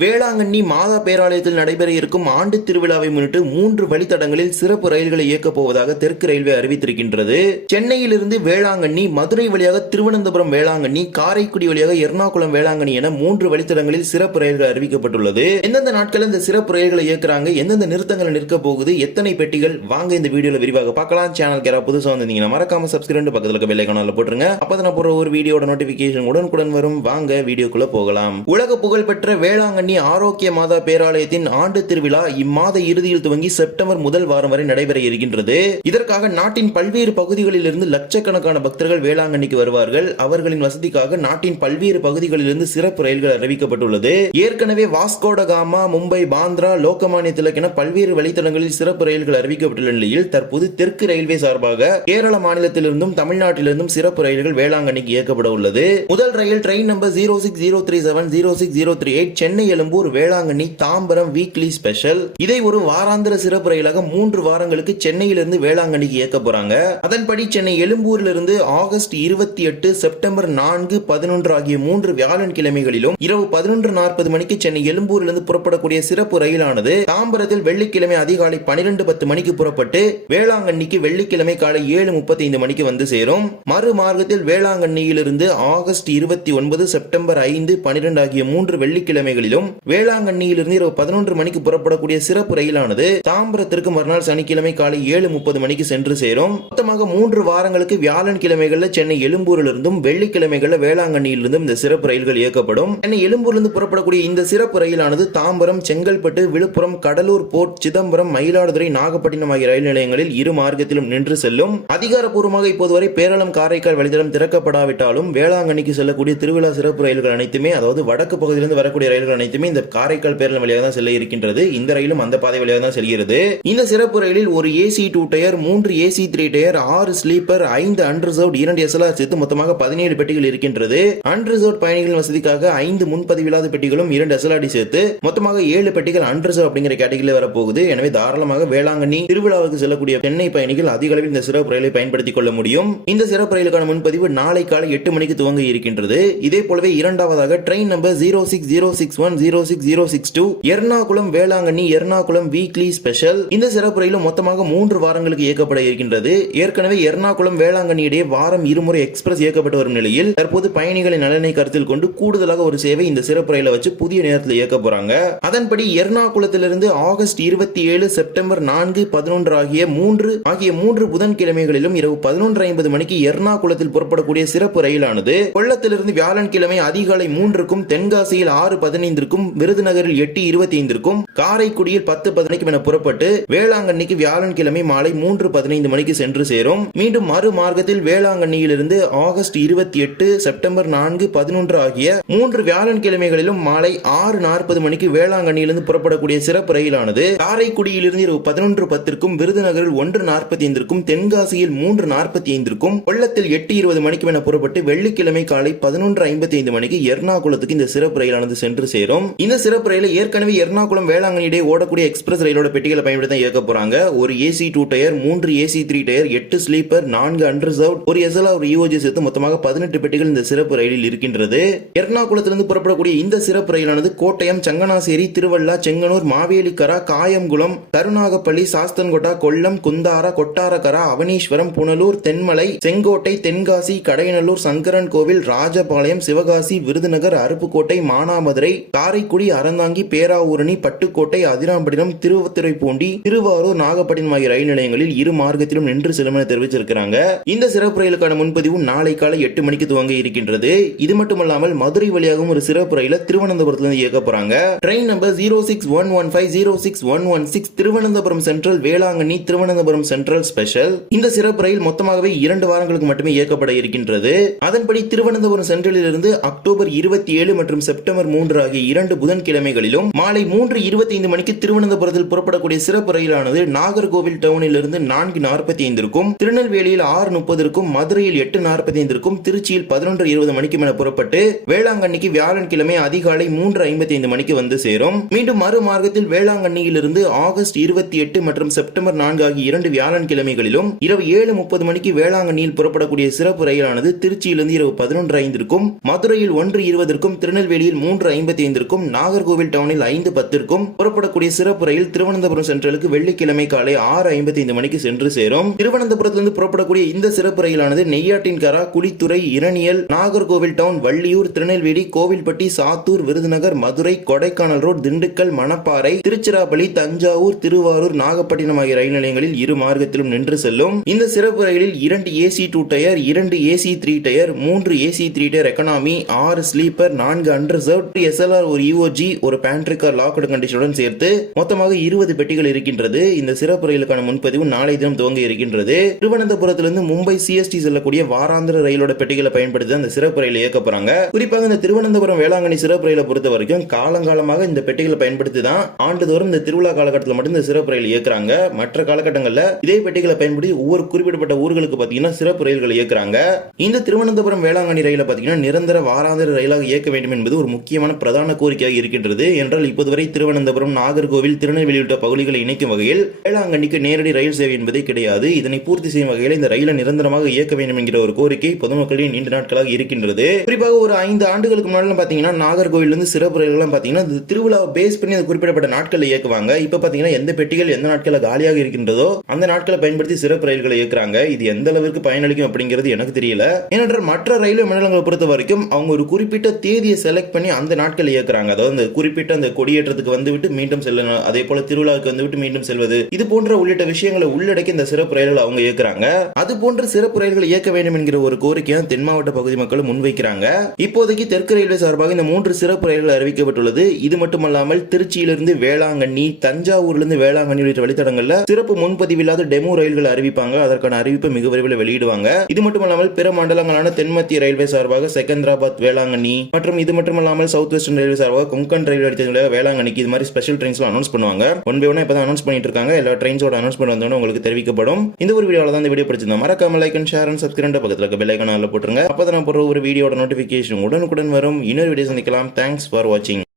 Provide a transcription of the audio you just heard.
வேளாங்கண்ணி மாதா பேராலயத்தில் நடைபெற இருக்கும் ஆண்டு திருவிழாவை முன்னிட்டு மூன்று வழித்தடங்களில் சிறப்பு ரயில்களை இயக்கப் போவதாக தெற்கு ரயில்வே அறிவித்திருக்கின்றது. சென்னையிலிருந்து வேளாங்கண்ணி மதுரை வழியாக திருவனந்தபுரம் வேளாங்கண்ணி காரைக்குடி வழியாக எர்ணாகுளம் வேளாங்கண்ணி என மூன்று வழித்தடங்களில் சிறப்பு ரயில்கள் அறிவிக்கப்பட்டுள்ளது. எந்தெந்த நாட்கள் இந்த சிறப்பு ரயில்களை இயக்குறாங்க எந்தெந்த நிறுத்தங்கள் நிற்க போகுது எத்தனை பெட்டிகள் வாங்க இந்த வீடியோல விரிவாக பார்க்கலாம். சேனல் யாராவது புதுசா வந்தீங்கன்னா மறக்காம சப்ஸ்கிரைப் பக்கத்துல இருக்க பெல்லை போட்டுருங்க. அப்பதான் போற ஒரு வீடியோட நோட்டிபிகேஷன் உடனுக்குடன் வரும். வாங்க வீடியோக்குள்ள போகலாம். உலக புகழ்பெற்ற வேளாங்கண்ணி வேளாங்கண்ணி ஆரோக்கிய மாதா பேராலயத்தின் ஆண்டு திருவிழா இம்மாத இறுதியில் துவங்கி செப்டம்பர் முதல் வாரம் வரை நடைபெற இருக்கின்றது. இதற்காக நாட்டின் பல்வேறு பகுதிகளில் இருந்து லட்சக்கணக்கான பக்தர்கள் வேளாங்கண்ணிக்கு வருவார்கள். அவர்களின் வசதிக்காக நாட்டின் பல்வேறு பகுதிகளிலிருந்து சிறப்பு ரயில்கள் அறிவிக்கப்பட்டுள்ளது. ஏற்கனவே வாஸ்கோடகாமா மும்பை பாந்திரா லோகமானிய திலக் என பல்வேறு வழித்தடங்களில் சிறப்பு ரயில்கள் அறிவிக்கப்பட்டுள்ள நிலையில் தற்போது தெற்கு ரயில்வே சார்பாக கேரள மாநிலத்திலிருந்தும் தமிழ்நாட்டிலிருந்தும் சிறப்பு ரயில்கள் வேளாங்கண்ணிக்கு இயக்கப்பட உள்ளது. முதல் ரயில் train number zero six zero three seven zero six zero three eight Chennai Egmore Velankanni Tambaram weekly special இதை ஒரு வாராந்திர சிறப்பு ரயிலாக மூன்று வாரங்களுக்கு சென்னையிலிருந்து வேளாங்கண்ணிக்கு இயக்க போறாங்க. அதன்படி சென்னை எழும்பூரிலிருந்து ஆகஸ்ட் இருபத்தி எட்டு செப்டம்பர் நான்கு பதினொன்று ஆகிய மூன்று வியாழன் கிழமைகளிலும் இரவு பதினொன்று நாற்பது மணிக்கு சென்னை எழும்பூரிலிருந்து புறப்படக்கூடிய சிறப்பு ரயிலானது தாம்பரத்தில் வெள்ளிக்கிழமை அதிகாலை பனிரெண்டு பத்து மணிக்கு புறப்பட்டு வேளாங்கண்ணிக்கு வெள்ளிக்கிழமை காலை ஏழு முப்பத்தி ஐந்து மணிக்கு வந்து சேரும். மறு மார்க்கத்தில் வேளாங்கண்ணியிலிருந்து ஆகஸ்ட் இருபத்தி ஒன்பது செப்டம்பர் ஐந்து பனிரெண்டு ஆகிய மூன்று வெள்ளிக்கிழமைகளிலும் வேளாங்கண்ணியிலிருந்து இரவு பதினொன்று மணிக்கு புறப்படக்கூடிய சிறப்பு ரயிலானது தாம்பரத்திற்கு மறுநாள் சனிக்கிழமை காலை ஏழு முப்பது மணிக்கு சென்று சேரும். மொத்தமாக மூன்று வாரங்களுக்கு வியாழன் கிழமைகள்ல சென்னை எழும்பூரிலிருந்தும் வெள்ளிக்கிழமைகளில் வேளாங்கண்ணியிலிருந்தும் இந்த சிறப்பு ரயில்கள் இயக்கப்படும். சென்னை எழும்பூரிலிருந்து புறப்படக்கூடிய இந்த சிறப்பு ரயிலானது தாம்பரம் செங்கல்பட்டு விழுப்புரம் கடலூர் போர்ட் சிதம்பரம் மயிலாடுதுறை நாகப்பட்டினம் ஆகிய ரயில் நிலையங்களில் இரு மார்க்கத்திலும் நின்று செல்லும். அதிகாரப்பூர்வமாக இப்போது வரை பேரளம் காரைக்கால் வழித்தடம் திறக்கப்படாவிட்டாலும் வேளாங்கண்ணிக்கு செல்லக்கூடிய திருவிழா சிறப்பு ரயில்கள் அனைத்துமே அதாவது வடக்கு பகுதியிலிருந்து வரக்கூடிய ரயில்கள் அனைத்துமே இந்த காரைக்கால் பேருந்து வழியாக தான் செல்ல இருக்கின்றது. இந்த ரயிலும் அந்த பாதை வழியாக தான் செல்கிறது. இந்த சிறப்பு ரயிலில் ஒரு ஏசி டூ டயர் மூன்று ஏசி த்ரீ டயர் ஆறு ஸ்லீப்பர் ஐந்து அன்ரிசர்வ் இரண்டு எஸ்எல்ஆர் சேர்த்து மொத்தமாக பதினேழு பெட்டிகள் இருக்கின்றது. அன்ரிசர்வ் பயணிகளின் வசதிக்காக ஐந்து முன்பதிவில்லாத பெட்டிகளும் இரண்டு எஸ்எல்ஆர்டி சேர்த்து மொத்தமாக ஏழு பெட்டிகள் அன்ரிசர்வ் அப்படிங்கிற கேட்டகரியில் வரப்போகுது. எனவே தாராளமாக வேளாங்கண்ணி திருவிழாவுக்கு செல்லக்கூடிய சென்னை பயணிகள் அதிக அளவில் இந்த சிறப்பு ரயிலை பயன்படுத்திக் கொள்ள முடியும். இந்த சிறப்பு ரயிலுக்கான முன்பதிவு நாளை காலை எட்டு மணிக்கு துவங்க இருக்கின்றது. இதே போலவே இரண்டாவதாக train number zero six zero six one zero six zero six two Ernakulam Velankanni Ernakulam weekly special இந்த சிறப்பு மொத்தமாக மூன்று வாரங்களுக்கு இயக்கப்பட இருக்கின்றது. ஏற்கனவே எர்ணாகுளம் வேளாங்கண்ணி இடையே வாரம் இருமுறை எக்ஸ்பிரஸ் இயக்கப்பட்டு வரும் நிலையில் தற்போது பயணிகளின் நலனை கருத்தில் கொண்டு கூடுதலாக ஒரு சேவை இந்த சிறப்பு ரயிலை வச்சு புதிய நேரத்தில் இயக்க போறாங்க. அதன்படி எர்ணாகுளத்திலிருந்து ஆகஸ்ட் இருபத்தி ஏழு செப்டம்பர் நான்கு பதினொன்று ஆகிய மூன்று ஆகிய மூன்று புதன்கிழமைகளிலும் இரவு பதினொன்று ஐம்பது மணிக்கு எர்ணாகுளத்தில் புறப்படக்கூடிய சிறப்பு ரயிலானது கொள்ளத்திலிருந்து வியாழன்கிழமை அதிகாலை மூன்றுக்கும் தென்காசியில் ஆறு பதினைந்திற்கும் விருதுநகரில் எட்டு இருபத்தி ஐந்திற்கும் காரைக்குடியில் பத்து பதினைக்கும் என புறப்பட்டு வேளாங்கண்ணிக்கு வியாழன்கிழமை மாலை மூன்று பதினைந்து மணிக்கு சென்று சேரும். மீண்டும் மறு மார்க்கத்தில் வேளாங்கண்ணியிலிருந்து ஆகஸ்ட் இருபத்தி எட்டு செப்டம்பர் நான்கு பதினொன்று ஆகிய மூன்று வியாழன்கிழமைகளிலும் மாலை ஆறு நாற்பது மணிக்கு வேளாங்கண்ணியிலிருந்து புறப்படக்கூடிய சிறப்பு ரயிலானது காரைக்குடியிலிருந்து இரவு பதினொன்று பத்திற்கும் விருதுநகரில் ஒன்று நாற்பத்தி ஐந்திற்கும் தென்காசியில் மூன்று நாற்பத்தி ஐந்திற்கும் கொள்ளத்தில் எட்டு இருபது மணிக்கும் என புறப்பட்டு வெள்ளிக்கிழமை காலை பதினொன்று ஐம்பத்தி ஐந்து மணிக்கு எர்ணாகுளத்துக்கு இந்த சிறப்பு ரயிலானது சென்று சேரும். இந்த சிறப்பு ரயிலை ஏற்கனவே எர்ணாகுளம் வேளாங்கண்ணி இடையே ஓடக்கூடிய எக்ஸ்பிரஸ் ரயிலோட பெட்டிகளை பயன்படுத்தி தான் இயக்க போறாங்க. ஒரு ஏசி டூ டயர் மூன்று ஏசி த்ரீ டயர் எட்டு ஸ்லீப்பர் நான்கு அன்ரிசர்வ் ஒரு எஸ்எல்ஆர் ஒரு யூஓஜி சேர்த்து மொத்தமாக பதினெட்டு பெட்டிகள் இந்த சிறப்பு ரயிலில் இருக்கின்றது. எர்ணாகுளத்திலிருந்து புறப்படக்கூடிய இந்த சிறப்பு ரயிலானது கோட்டயம் சங்கனாசேரி திருவள்ளா செங்கனூர் மாவேலிக்கரா காயம்குளம் கருநாகப்பள்ளி சாஸ்தன்கோட்டா கொல்லம் குந்தாரா கொட்டாரக்கரா அவனீஸ்வரம் புனலூர் தென்மலை செங்கோட்டை தென்காசி கடையநல்லூர் சங்கரன் கோவில் ராஜபாளையம் சிவகாசி விருதுநகர் அருப்புக்கோட்டை மானாமதுரை காரைக்குடி அறந்தாங்கி பேராவூரணி பட்டு பட்டுக்கோட்டை அதிராம்பட்டினம் திருவத்துறைப்பூண்டி திருவாரூர் நாகப்பட்டினம் ஆகிய ரயில் நிலையங்களில் இரு மார்க்கத்திலும் நின்று செல்லும் என தெரிவிச்சிருக்கிறாங்க. இந்த சிறப்பு ரயிலுக்கான முன்பதிவு நாளை காலை எட்டு மணிக்கு துவங்க இருக்கின்றது. இது மட்டுமல்லாமல் மதுரை வழியாகவும் ஒரு சிறப்பு ரயில திருவனந்தபுரத்திலிருந்து இயக்க போறாங்க. Train number zero six one one five zero six one one six Thiruvananthapuram Central Velankanni Thiruvananthapuram Central special. இந்த சிறப்பு ரயில் மொத்தமாகவே இரண்டு வாரங்களுக்கு மட்டுமே இயக்கப்பட இருக்கின்றது. அதன்படி திருவனந்தபுரம் சென்ட்ரலில் இருந்து அக்டோபர் இருபத்தி ஏழு மற்றும் செப்டம்பர் மூன்று ஆகிய இரண்டு புதன்கிழமைகளிலும் மாலை மூன்று இருபது இருபத்தி ஐந்து மணிக்கு திருவனந்தபுரத்தில் புறப்படக்கூடிய சிறப்பு ரயிலானது நாகர்கோவில் டவுனில் இருந்து நான்கு நாற்பத்தி ஐந்திற்கும் திருநெல்வேலியில் ஆறு முப்பதற்கும் மதுரையில் எட்டு நாற்பத்தி ஐந்திற்கும் திருச்சியில் பதினொன்று இருபது மணிக்கு மேல புறப்பட்டு வேளாங்கண்ணிக்கு வியாழன்கிழமை அதிகாலை மூன்று ஐம்பத்தி ஐந்து மணிக்கு வந்து சேரும். மீண்டும் மறு மார்க்கத்தில் வேளாங்கண்ணியிலிருந்து ஆகஸ்ட் இருபத்தி எட்டு மற்றும் செப்டம்பர் நான்கு ஆகிய இரண்டு வியாழன்கிழமைகளிலும் இரவு ஏழு முப்பது மணிக்கு வேளாங்கண்ணியில் புறப்படக்கூடிய சிறப்பு ரயிலானது திருச்சியிலிருந்து இரவு பதினொன்று ஐந்திற்கும் மதுரையில் ஒன்று இருபதற்கும் திருநெல்வேலியில் மூன்று ஐம்பத்தி ஐந்திற்கும் நாகர்கோவில் டவுனில் ஐந்து பத்திற்கும் புறப்படக்கூடிய சிறப்பு ரயில் திருவனந்தபுரம் சென்ட்ரலுக்கு வெள்ளிக்கிழமை காலை ஆறு ஐம்பத்தி ஐந்து மணிக்கு சென்று சேரும். திருவனந்தபுரத்திலிருந்து புறப்படக்கூடிய இந்த சிறப்பு ரயிலானது நெய்யாட்டின்கரா குளித்துறை இரணியல் நாகர்கோவில் டவுன் வள்ளியூர் திருநெல்வேலி கோவில்பட்டி சாத்தூர் விருதுநகர் மதுரை கொடைக்கானல் ரோடு திண்டுக்கல் மணப்பாறை திருச்சிராப்பள்ளி தஞ்சாவூர் திருவாரூர் நாகப்பட்டினம் ஆகிய ரயில் நிலையங்களில் இரு மார்க்கத்திலும் நின்று செல்லும். இந்த சிறப்பு ரயிலில் இரண்டு ஏசி டூ டயர் இரண்டு ஏசி த்ரீ டயர் மூன்று ஏசி த்ரீ டயர் எக்கனாமி ஆறு ஸ்லீப்பர் நான்கு அண்டர் எஸ்எல்ஆர் ஒரு யூஓஜி ஒரு பேண்ட்ரிக்கார் லாக்டு கண்டிஷன் பெட்டிகளுடன் சேர்த்து மொத்தமாக இருபது பெட்டிகள் இருக்கின்றது. இந்த சிறப்பு ரயிலுக்கான முன்பதிவு நாளை தினம் துவங்க இருக்கின்றது. திருவனந்தபுரத்திலிருந்து மும்பை சிஎஸ்டி செல்லக்கூடிய வாராந்திர ரயிலோட பெட்டிகளை பயன்படுத்தி அந்த சிறப்பு ரயில் இயக்க போறாங்க. குறிப்பாக இந்த திருவனந்தபுரம் வேளாங்கண்ணி சிறப்பு ரயிலை பொறுத்த வரைக்கும் காலங்காலமாக இந்த பெட்டிகளை பயன்படுத்தி தான் ஆண்டுதோறும் இந்த திருவிழா காலகட்டத்தில் மட்டும் இந்த சிறப்பு ரயில் இயக்குறாங்க. மற்ற காலகட்டங்களில் இதே பெட்டிகளை பயன்படுத்தி ஒவ்வொரு குறிப்பிடப்பட்ட ஊர்களுக்கு பார்த்தீங்கன்னா சிறப்பு ரயில்களை இயக்குறாங்க. இந்த திருவனந்தபுரம் வேளாங்கண்ணி ரயிலை பார்த்தீங்கன்னா நிரந்தர வாராந்திர ரயிலாக இயக்க வேண்டும் என்பது ஒரு முக்கியமான பிரதான கோரிக்கையாக இருக்கின்றது. என்றால் இப்போது வரை திருவனந்தபுரம் நாகர்கோவில் திருநெல்வேலி உள்ளிட்ட பகுதிகளை இணைக்கும் வகையில் வேளாங்கண்ணிக்கு நேரடி ரயில் சேவை என்பதே கிடையாது. இதனை பூர்த்தி செய்யும் வகையில் இந்த ரயிலை நிரந்தரமாக இயக்க வேண்டும் என்கிற ஒரு கோரிக்கை பொதுமக்களின் நீண்ட நாட்களாக இருக்கின்றது. குறிப்பாக ஒரு ஐந்து ஆண்டுகளுக்கு முன்னாடி பார்த்தீங்கன்னா நாகர்கோவில் இருந்து சிறப்பு ரயில்கள்லாம் பார்த்தீங்கன்னா இந்த திருவிழாவை பேஸ் பண்ணி அது குறிப்பிடப்பட்ட நாட்களில் இயக்குவாங்க. இப்போ பார்த்தீங்கன்னா எந்த பெட்டிகள் எந்த நாட்களில் காலியாக இருக்கின்றதோ அந்த நாட்களை பயன்படுத்தி சிறப்பு ரயில்களை இயக்குறாங்க. இது எந்த அளவிற்கு பயனளிக்கும் அப்படிங்கிறது எனக்கு தெரியல. ஏனென்றால் மற்ற ரயில்வே மண்டலங்களை பொறுத்த வரைக்கும் அவங்க ஒரு குறிப்பிட்ட தேதியை செலக்ட் பண்ணி அந்த நாட்கள் இயக்குறாங்க. அதாவது அந்த குறிப்பிட்ட அந்த கொடியேற்றத்துக்கு விட்டு மீண்டும் செல்லணும். அதே போல திருவிழாவுக்கு வந்து விட்டு மீண்டும் செல்வது. இது போன்ற உள்ளிட்ட விஷயங்களை உள்ளடக்கி இந்த சிறப்பு ரயில்கள் அவங்க இயக்குறாங்க. அது போன்ற சிறப்பு ரயில்கள் இயக்க வேண்டும் என்கிற ஒரு கோரிக்கையை தென் மாவட்ட பகுதி மக்கள் முன்வைக்கிறாங்க. இப்போதைக்கு தெற்கு ரயில்வே சார்பாக இந்த மூன்று சிறப்பு ரயில்கள் அறிவிக்கப்பட்டுள்ளது. இது மட்டுமல்லாமல் திருச்சியிலிருந்து வேளாங்கண்ணி தஞ்சாவூர்லிருந்து வேளாங்கண்ணி உள்ளிட்ட வழித்தடங்கள்ல சிறப்பு முன்பதிவில்லாத டெமோ ரயில்கள் அறிவிப்பாங்க. அதற்கான அறிவிப்பை மிக விரைவில் வெளியிடுவாங்க. இது மட்டுமல்லாமல் பிற மண்டலங்களான தென்மத்திய ரயில்வே சார்பாக செகந்திராபாத் வேளாங்கண்ணி மற்றும் இது மட்டுமல்லாமல் சவுத் வெஸ்டர்ன் ரயில்வே சார்பாக கொங்கன் ரயில்வே அடித்ததுல வேளாங்கண்ணிக்கு இது மாதிரி ஸ்பெஷல் ட்ரெயின்ஸ்லாம் அனௌன்ஸ் பண்ணுவாங்க. ஒன் பை ஒன் இப்பதான் அனௌன்ஸ் பண்ணிட்டு இருக்காங்க. எல்லா ட்ரெயின்ஸோட அனௌன்ஸ்மெண்ட் வந்தோடனே உங்களுக்கு தெரிவிக்கப்படும். இந்த ஒரு வீடியோல தான் இந்த வீடியோ பிடிச்சிருந்தா மறக்காம like and share and subscribe பக்கத்தில் இருக்க பெல் ஐக்கான போட்டுருங்க. அப்பதான் நான் போடுற ஒரு வீடியோட நோட்டிஃபிகேஷன் உடனுக்குடன் வரும். இன்னொரு வீடியோ சந்திக்கலாம். தேங்க்ஸ் ஃபார் வாட்சிங்